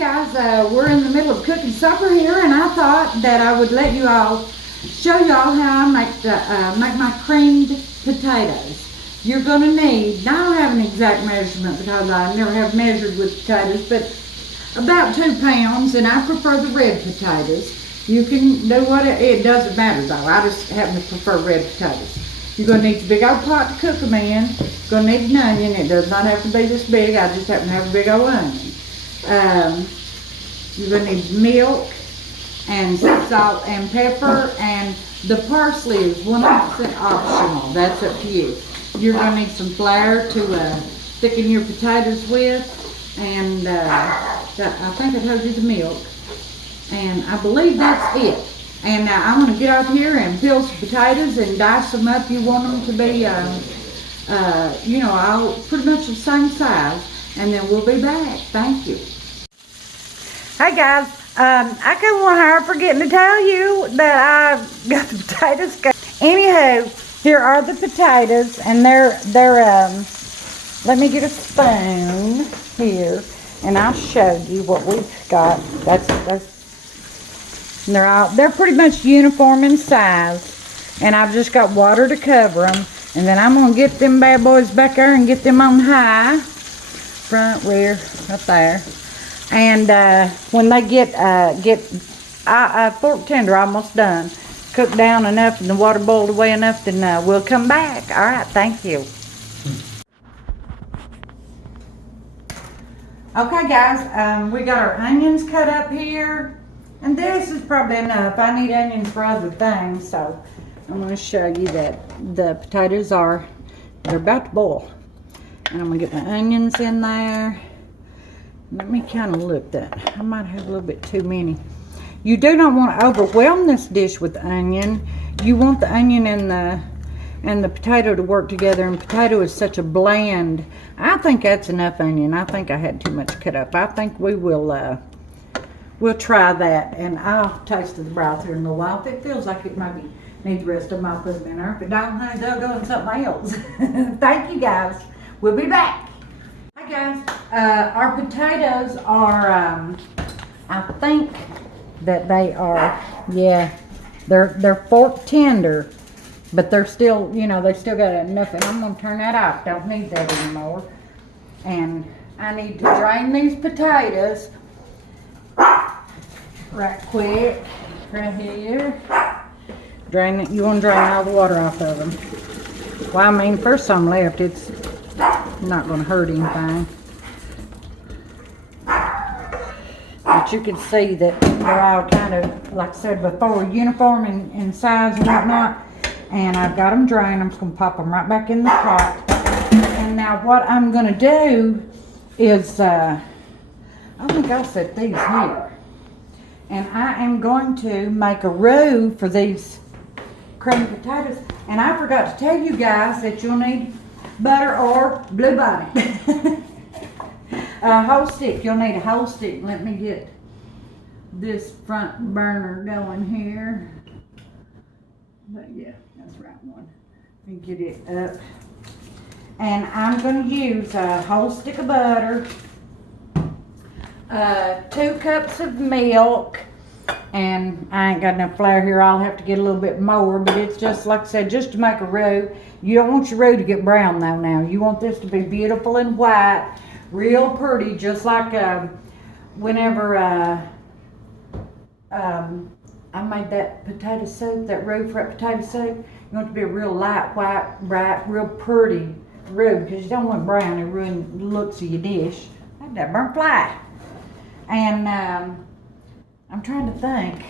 Guys, we're in the middle of cooking supper here, and I thought that I would let you all show y'all how I make my creamed potatoes. You're going to need, now I don't have an exact measurement because I never have measured with potatoes, but about 2 pounds, and I prefer the red potatoes. You can do what it doesn't matter though. I just happen to prefer red potatoes. You're going to need a big old pot to cook them in. You're going to need an onion. It does not have to be this big. I just happen to have a big old onion. You're going to need milk and salt and pepper, and the parsley is 100% optional. That's up to you. You're going to need some flour to thicken your potatoes with, and I think I told you the milk, and I believe that's it. And now I'm going to get out here and peel some potatoes and dice them up. You want them to be, all pretty much the same size, and then we'll be back. Thank you. Hey guys, I couldn't want to forgetting to tell you that I got the potatoes cut. Anywho, here are the potatoes, and they're let me get a spoon here, and I'll show you what we've got. They're pretty much uniform in size, and I've just got water to cover them, and then I'm gonna get them bad boys back there and get them on high, front, rear, right there. And when they get fork tender, almost done, cooked down enough and the water boiled away enough, then we'll come back. All right, thank you. Okay guys, we got our onions cut up here, and this is probably enough. I need onions for other things, so I'm going to show you that the potatoes they're about to boil. And I'm going to get my onions in there. Let me kind of look that. I might have a little bit too many. You do not want to overwhelm this dish with onion. You want the onion and the potato to work together, and potato is such a bland. I think that's enough onion. I think I had too much cut up. I think we'll try that, and I'll taste the broth here in a little while. If it feels like it maybe needs the rest of them, I'll put them in there. If it don't, honey, they'll go in something else. Thank you guys. We'll be back. Hi guys, our potatoes are, I think that they are, yeah, they're fork tender, but they're still, they still got enough, and I'm going to turn that off. Don't need that anymore. And I need to drain these potatoes right quick, right here. Drain it. You want to drain all the water off of them. Well, I mean, first some left, it's not going to hurt anything. But you can see that they're all kind of, like I said before, uniform in size and whatnot. And I've got them drained. I'm just going to pop them right back in the pot. And now what I'm going to do is, I think I'll set these here. And I am going to make a roux for these creamed potatoes. And I forgot to tell you guys that you'll need butter or Blue Bonnet. A whole stick. You'll need a whole stick. Let me get this front burner going here. But yeah, that's the right one. Let me get it up. And I'm going to use a whole stick of butter, 2 cups of milk, and I ain't got enough flour here. I'll have to get a little bit more, but it's just, like I said, just to make a roux. You don't want your roux to get brown though now. You want this to be beautiful and white, real pretty, just like whenever I made that potato soup, that roux for that potato soup. You want it to be a real light, white, bright, real pretty roux, because you don't want brown. It ruins the looks of your dish. Like that burnt fly. And I'm trying to think.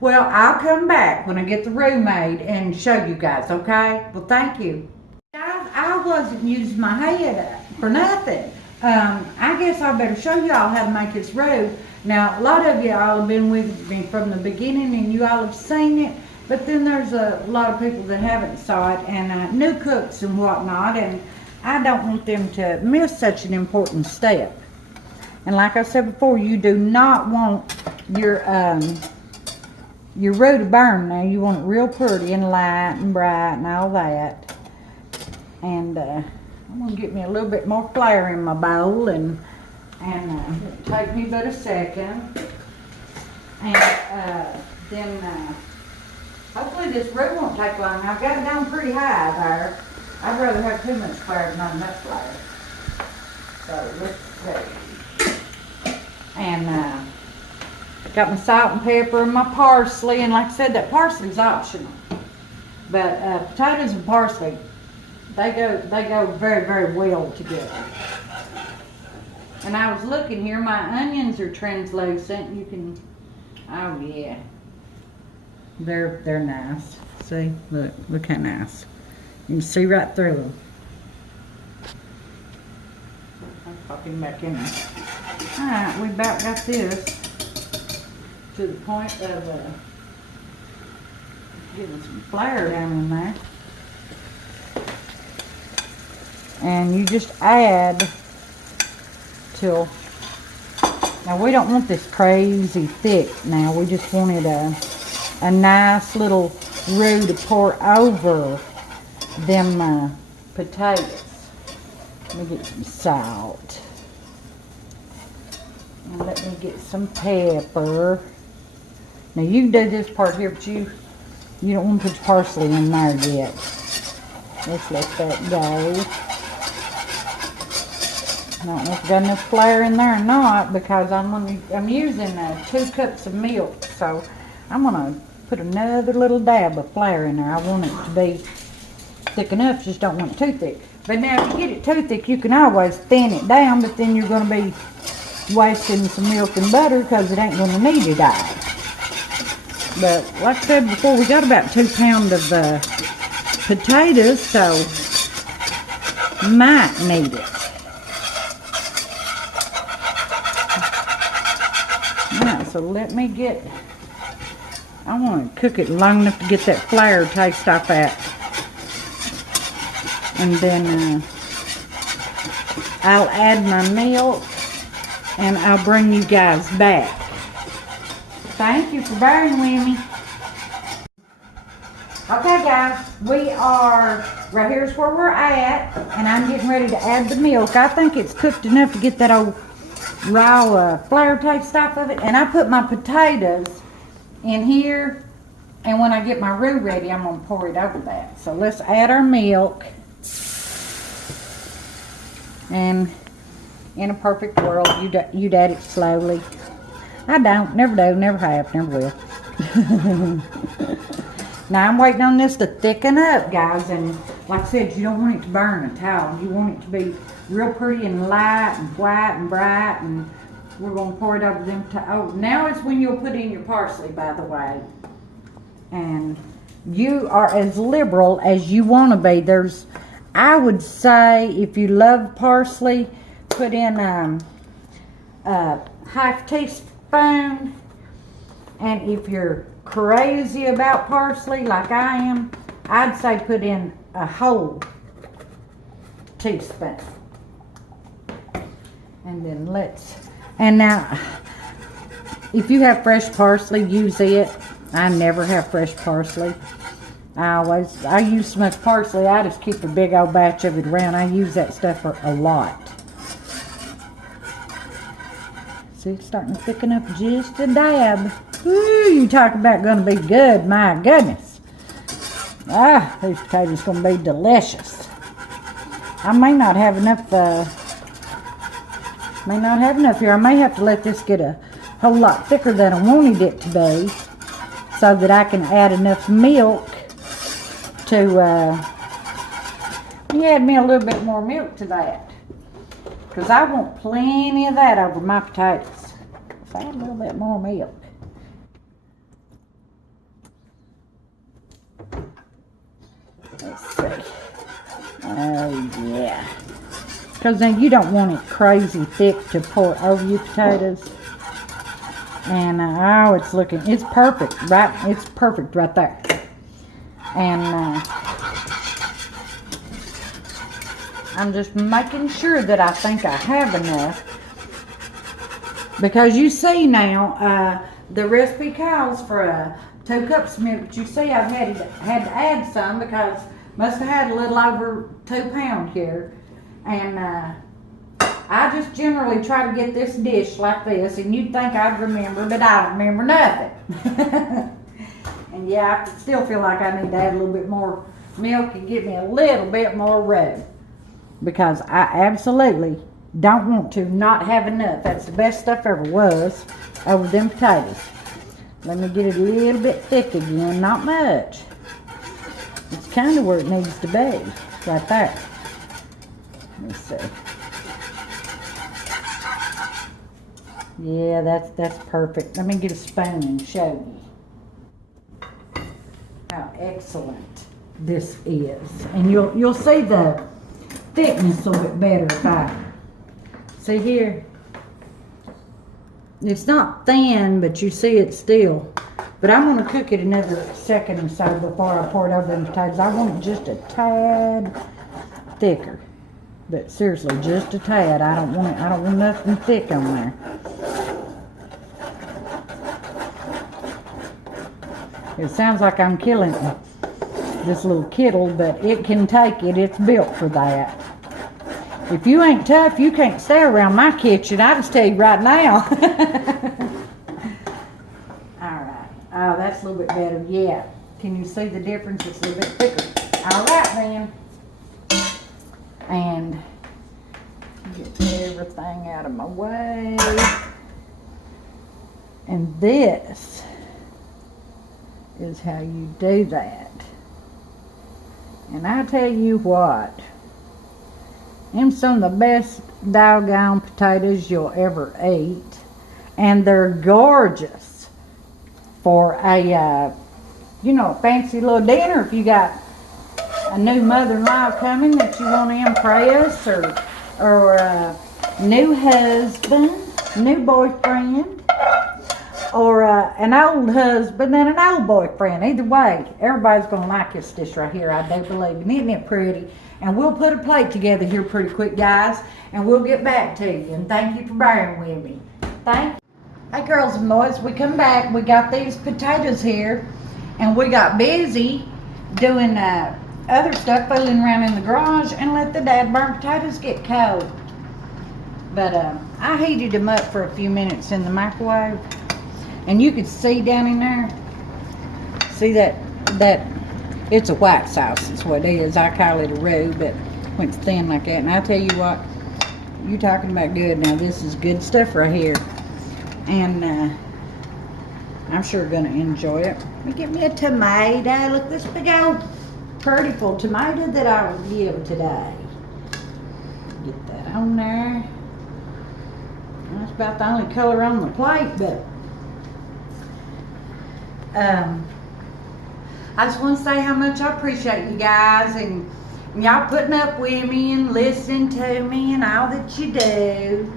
Well, I'll come back when I get the roux made and show you guys, okay? Well, thank you. Guys, I wasn't using my head for nothing. I guess I better show y'all how to make this roux. Now, a lot of y'all have been with me from the beginning, and you all have seen it, but then there's a lot of people that haven't saw it, and new cooks and whatnot, and I don't want them to miss such an important step. And like I said before, you do not want your roux to burn. Now, you want it real pretty and light and bright and all that. And I'm gonna get me a little bit more flour in my bowl, and And it'll take me but a second. And then hopefully this roux won't take long. I've got it down pretty high there. I'd rather have too much flour than not enough flour. So let's see. And got my salt and pepper and my parsley. And like I said, that parsley's optional. But potatoes and parsley, they go very, very well together. And I was looking here, my onions are translucent. You can, oh yeah, they're nice. See, look how nice. You can see right through them. I'm popping back in there. All right, we about got this to the point of getting some flour down in there. And you just add till, now we don't want this crazy thick now. We just wanted a nice little roux to pour over them potatoes. Let me get some salt. And let me get some pepper. Now you can do this part here, but you don't want to put your parsley in there yet. Let's let that go. I don't know if I got enough flour in there or not, because I'm using 2 cups of milk, so I'm gonna put another little dab of flour in there. I want it to be thick enough, just don't want it too thick. But now if you get it too thick, you can always thin it down, but then you're gonna be wasting some milk and butter because it ain't gonna need it all. But like I said before, we got about 2 pounds of potatoes, so might need it. Alright, so let me get, I want to cook it long enough to get that flour taste off that. And then I'll add my milk and I'll bring you guys back. Thank you for bearing with me. Okay guys, we are, right here's where we're at, and I'm getting ready to add the milk. I think it's cooked enough to get that old raw flour taste off of it. And I put my potatoes in here, and when I get my roux ready, I'm going to pour it over that. So let's add our milk. And in a perfect world, you'd add it slowly. I don't, never do, never have, never will. Now I'm waiting on this to thicken up, guys, and like I said, you don't want it to burn a towel. You want it to be real pretty and light and white and bright, and we're going to pour it over them. Oh, now is when you'll put in your parsley, by the way. And you are as liberal as you want to be. There's, I would say, if you love parsley, put in a half teaspoon, and if you're crazy about parsley like I am, I'd say put in a whole teaspoon. And then and now if you have fresh parsley, use it. I never have fresh parsley. I use so much parsley, I just keep a big old batch of it around. I use that stuff for a lot. See, it's starting to thicken up just a dab. Ooh, you talk about gonna be good, my goodness. Ah, these potatoes gonna be delicious. I may not have enough here. I may have to let this get a whole lot thicker than I wanted it to be, so that I can add enough milk to add me a little bit more milk to that, because I want plenty of that over my potatoes. So add a little bit more milk. Let's see. Oh yeah, because then you don't want it crazy thick to pour over your potatoes. And oh, it's perfect, right? It's perfect right there. And I'm just making sure that I think I have enough, because you see now the recipe calls for 2 cups of milk, but you see I've had to add some, because must have had a little over 2 pounds here. And I just generally try to get this dish like this, and you'd think I'd remember, but I don't remember nothing. And yeah, I still feel like I need to add a little bit more milk and get me a little bit more roux, because I absolutely don't want to not have enough. That's the best stuff ever was over them potatoes. Let me get it a little bit thick again, not much. It's kind of where it needs to be, right there. Let's see. Yeah, that's perfect. Let me get a spoon and show you how excellent this is. And you'll see the thickness a little bit better if I see here. It's not thin, but you see it still. But I'm going to cook it another second or so before I pour it over the potatoes. I want it just a tad thicker. But seriously, just a tad. I don't want nothing thick on there. It sounds like I'm killing this little kettle, but it can take it. It's built for that. If you ain't tough, you can't stay around my kitchen. I just tell you right now. Alright. Oh, that's a little bit better. Yeah. Can you see the difference? It's a little bit thicker. Alright then. And get everything out of my way. And this is how you do that. And I tell you what, them some of the best doggone potatoes you'll ever eat. And they're gorgeous for a, fancy little dinner if you got a new mother-in-law coming that you want to impress, or a new husband, new boyfriend, or an old husband and an old boyfriend. Either way, everybody's going to like this dish right here, I do believe. And isn't it pretty? And we'll put a plate together here pretty quick, guys, and we'll get back to you. And thank you for bearing with me. Thank you. Hey, girls and boys, we come back. We got these potatoes here, and we got busy doing other stuff, fooling around in the garage, and let the dad-burn potatoes get cold. But I heated them up for a few minutes in the microwave. And you could see down in there, see that it's a white sauce is what it is. I call it a roux, but when it's thin like that. And I tell you what, you talking about good. Now this is good stuff right here. And I'm sure gonna enjoy it. Let me get me a tomato. Look, this big old pretty full tomato that I will give today. Get that on there. That's about the only color on the plate, but I just want to say how much I appreciate you guys and y'all putting up with me and listening to me and all that you do.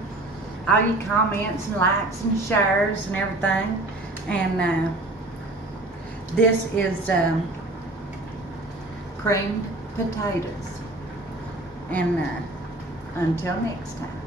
All your comments and likes and shares and everything. And this is creamed potatoes. And until next time.